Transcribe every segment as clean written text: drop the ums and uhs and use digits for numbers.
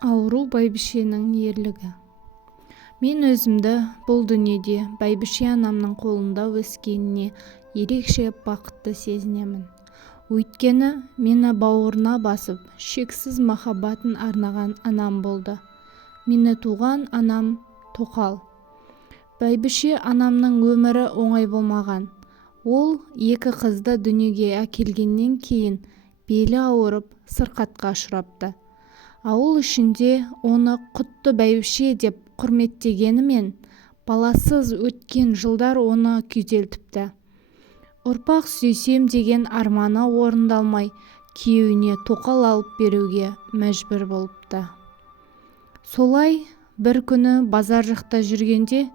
Ауру бәйбішенің ерлігі. Мен өзімді бұл дүниеде бәйбіше анамның қолында өскеніне ерекше бақытты сезінемін. Өйткені мені бауырына басып, шексіз махаббатын арнаған анам болды. Мені туған анам Тоқал. Бәйбіше анамның өмірі оңай болмаған. Ол екі қызды дүниеге әкелгеннен кейін белі ауырып сырқатқа ұшырапты. Ауыл ішінде оны құтты бәйбіше деп құрметтегенімен, баласыз өткен жылдар оны күйзелтіпті. Ұрпақ сүйсем деген арманы орындалмай, күйеуіне тоқал алып беруге мәжбүр болыпты. Солай бір күні базар жақта жүргенде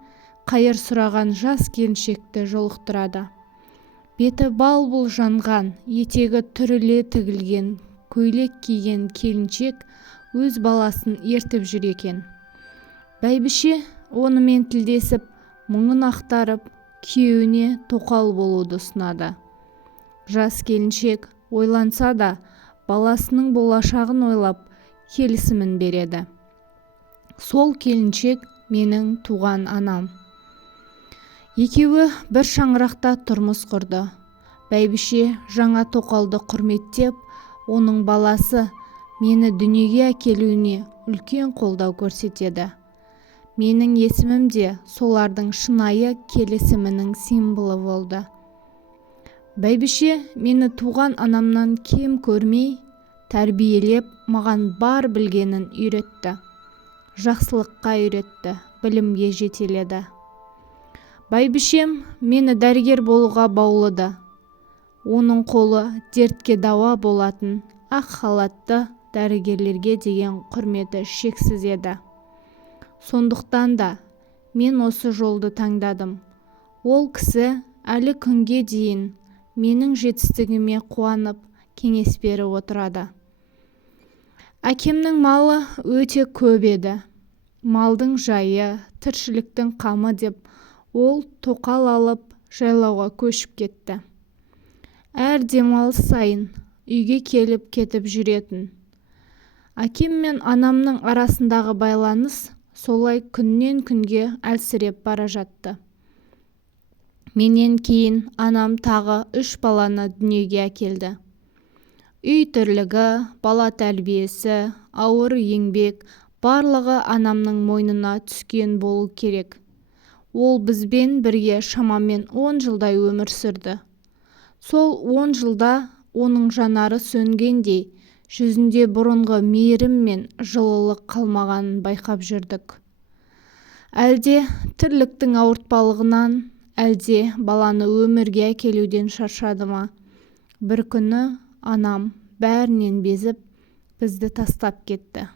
қайыр сұраған жас келіншекті жолықтырады. Беті бал-бұл жанған, етегі түріле тігілген, көйлек киген келіншек өз баласын ертіп жүр екен. Бәйбіше онымен тілдесіп, мұңын ақтарып, күйеуіне тоқал болуды ұсынады. Жас келіншек ойланса да, баласының болашағын ойлап, келісімін береді. Сол келіншек менің туған анам. Екеуі бір шаңырақта тұрмыс құрды. Бәйбіше жаңа тоқалды құрметтеп, оның баласы мені дүниеге әкелуіне үлкен қолдау көрсетеді. Менің есімім де солардың шынайы келісімінің символы болды. Бәйбіше мені туған анамнан кем көрмей, тәрбиелеп, маған бар білгенін үйретті. Жақсылыққа үйретті, білімге жетеледі. Бәйбішем мені дәрігер болуға баулыды. Оның қолы дертке дауа болатын ақ халатты дәрігерлерге деген құрметі шексіз еді. Сондықтан да мен осы жолды таңдадым. Ол кісі әлі күнге дейін менің жетістігіме қуанып, кеңес беріп отырады. Әкемнің малы өте көп еді. Малдың жайы, тіршіліктің қамы деп ол тоқал алып жайлауға көшіп кетті. Әр демалыс сайын үйге келіп кетіп жүретін. Әкем мен анамның арасындағы байланыс солай күннен күнге әлсіреп бара жатты. Менен кейін анам тағы 3 баланы дүниеге әкелді. Үй тірлігі, бала тәрбиесі, ауыр еңбек барлығы анамның мойнына түскен болу керек. Ол бізбен бірге шамамен 10 жылдай өмір сүрді. Сол 10 жылда оның жанары сөнгендей, жүзінде бұрынғы мейірім мен жылылық қалмағанын байқап жүрдік. Әлде тірліктің ауыртпалығынан, әлде баланы өмірге әкелуден шаршады ма? Бір күні анам бәрінен безіп, бізді тастап кетті.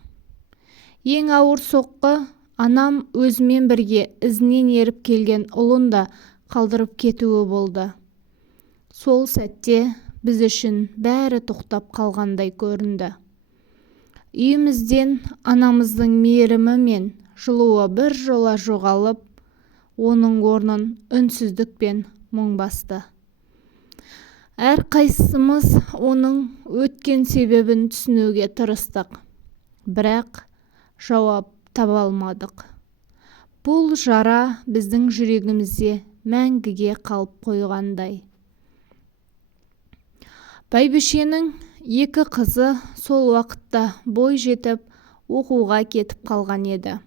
Ең ауыр соққы анам өзімен бірге ізінен еріп келген ұлын да қалдырып кетуі болды. Сол сәтте біз үшін бәрі тоқтап қалғандай көрінді. Үйімізден анамыздың мейірімі мен жылуы бір жола жоғалып, оның орнын үнсіздік пен мұң басты. Әр қайсымыз оның өткен себебін түсінуге тырыстық, бірақ жауап таба алмадық. Бұл жара біздің жүрегімізде мәңгіге қалып қойғандай. Бәйбішенің 2 қызы сол уақытта бой жетіп, оқуға кетіп қалған еді.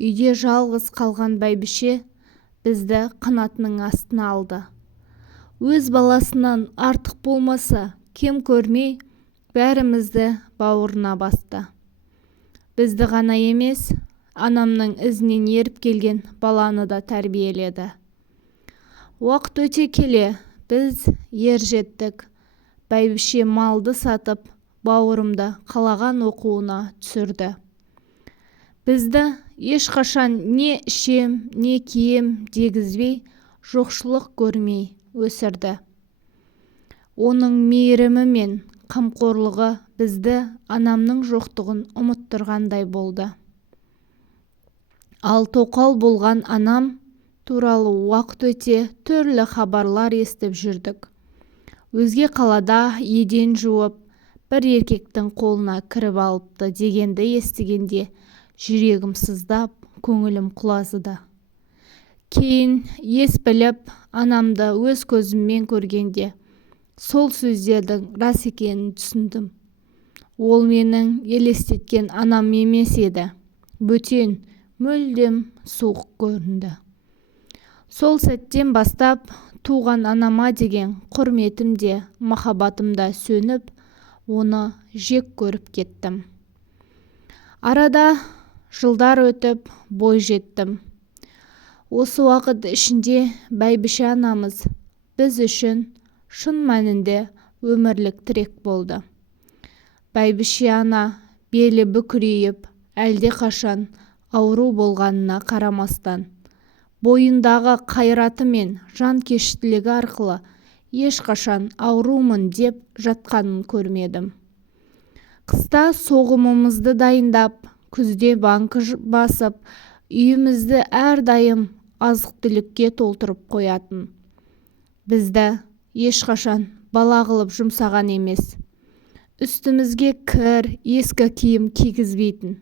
Үйде жалғыз қалған бәйбіше бізді қанатының астына алды. Өз баласынан артық болмаса, кем көрмей, бәрімізді бауырына басты. Бізді ғана емес, анамның ізінен еріп келген баланы да тәрбиеледі. Уақыт өте келе, біз ер жеттік. Бәйбіше малды сатып, бауырымды қалаған оқуына түсірді. Бізді ешқашан не ішем, не кием дегізбей, жоқшылық көрмей өсірді. Оның мейірімі мен қамқорлығы бізді анамның жоқтығын ұмыттырғандай болды. Ал тоқал болған анам туралы уақыт өте түрлі хабарлар естіп жүрдік. Өзге қалада еден жуып, бір еркектің қолына кіріп алыпты дегенді естігенде жүрегім сыздап, көңілім құлазыды. Кейін ес біліп, анамды өз көзіммен көргенде сол сөздердің рас екенін түсіндім. Ол менің елестеткен анам емес еді. Бөтен, мүлдем суық көрінді. Сол сәттен бастап туған анама деген құрметім де, махаббатым да сөніп, оны жек көріп кеттім. Арада жылдар өтіп, бой жеттім. Осы уақыт ішінде бәйбіше анамыз біз үшін шын мәнінде өмірлік тірек болды. Бәйбіше ана белі бүкірейіп, әлде қашан ауру болғанына қарамастан, бойындағы қайраты мен жанкештілігі арқылы ешқашан аурумын деп жатқанын көрмедім. Қыста соғымымызды дайындап, күзде банкі басып, үйімізді әрдайым азық-түлікке толтырып қоятын. Бізді ешқашан бала қылып жұмсаған емес. Үстімізге кір, ескі киім кигізбейтін.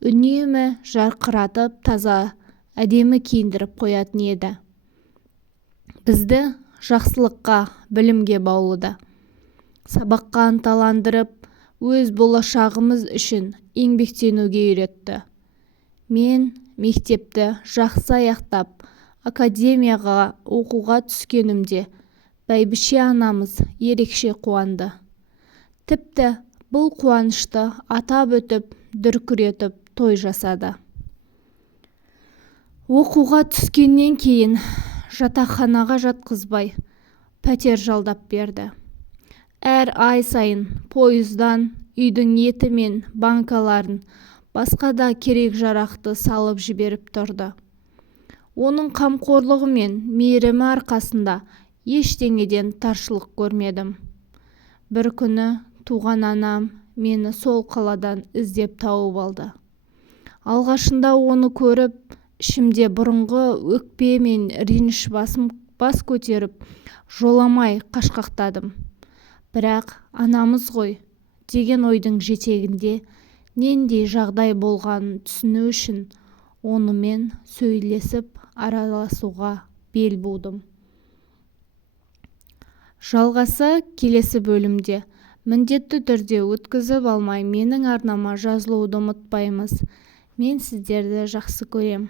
Үнемі жарқыратып, таза, әдемі киіндіріп қоятын еді. Бізді жақсылыққа, білімге баулыды. Сабаққа ынталандырып, өз болашағымыз үшін еңбектенуге үйретті. Мен мектепті жақсы аяқтап, академияға оқуға түскенімде бәйбіше анамыз ерекше қуанды. Тіпті бұл қуанышты атап өтіп, дүркіретіп той жасады. Оқуға түскеннен кейін жатақханаға жатқызбай, пәтер жалдап берді. Әр ай сайын пойыздан үйдің еті мен банкаларын, басқа да керек жарақты салып жіберіп тұрды. Оның қамқорлығы мен мейірімі арқасында ештеңеден таршылық көрмедім. Бір күні туған анам мені сол қаладан іздеп тауып алды. Алғашында оны көріп, ішімде бұрынғы өкпе мен реніш бас көтеріп, жоламай қашқақтадым. Бірақ анамыз ғой деген ойдың жетегінде нендей жағдай болғанын түсіну үшін онымен сөйлесіп араласуға бел будым. Жалғасы келесі бөлімде. Міндетті түрде өткізіп алмай менің арнама жазылуды ұмытпаймыз. Мен сіздерді жақсы көрем.